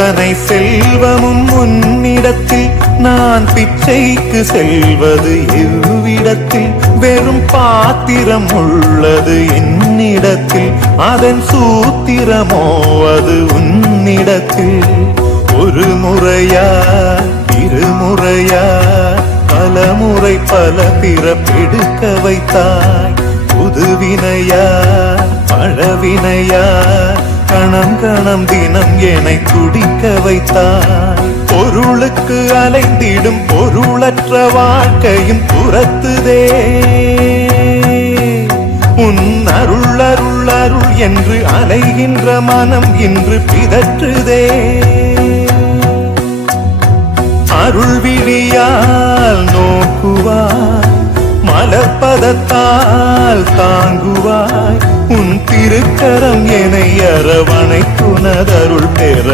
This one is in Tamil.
அத்தனை செல்வமும் உன்னிடத்தில் நான் பிச்சைக்கு செல்வது எவ்விடத்தில் வெறும் பாத்திரம் உள்ளது என்னிடத்தில் அதன் சூத்திரமோ அது உன்னிடத்தில் ஒரு முறையா இருமுறையா பலமுறை பல பிறப்பெடுக்க வைத்தாய் புதுவினையா பழவினையா கணம் கணம் தினம் என்னை துடிக்க வைத்தாய் பொருளுக்கு அலைந்திடும் பொருளற்ற வாழ்க்கையும் துரத்துதே உன் அருள் அருள் அருள் என்று அலைகின்ற மனம் இன்று பிதற்றுதே அருள் விழியால் நோக்குவாய் மலர்பதத்தால் தாங்குவாய் உன் திருக்கரம் என்னை அரவணைக்குனதருள் பெற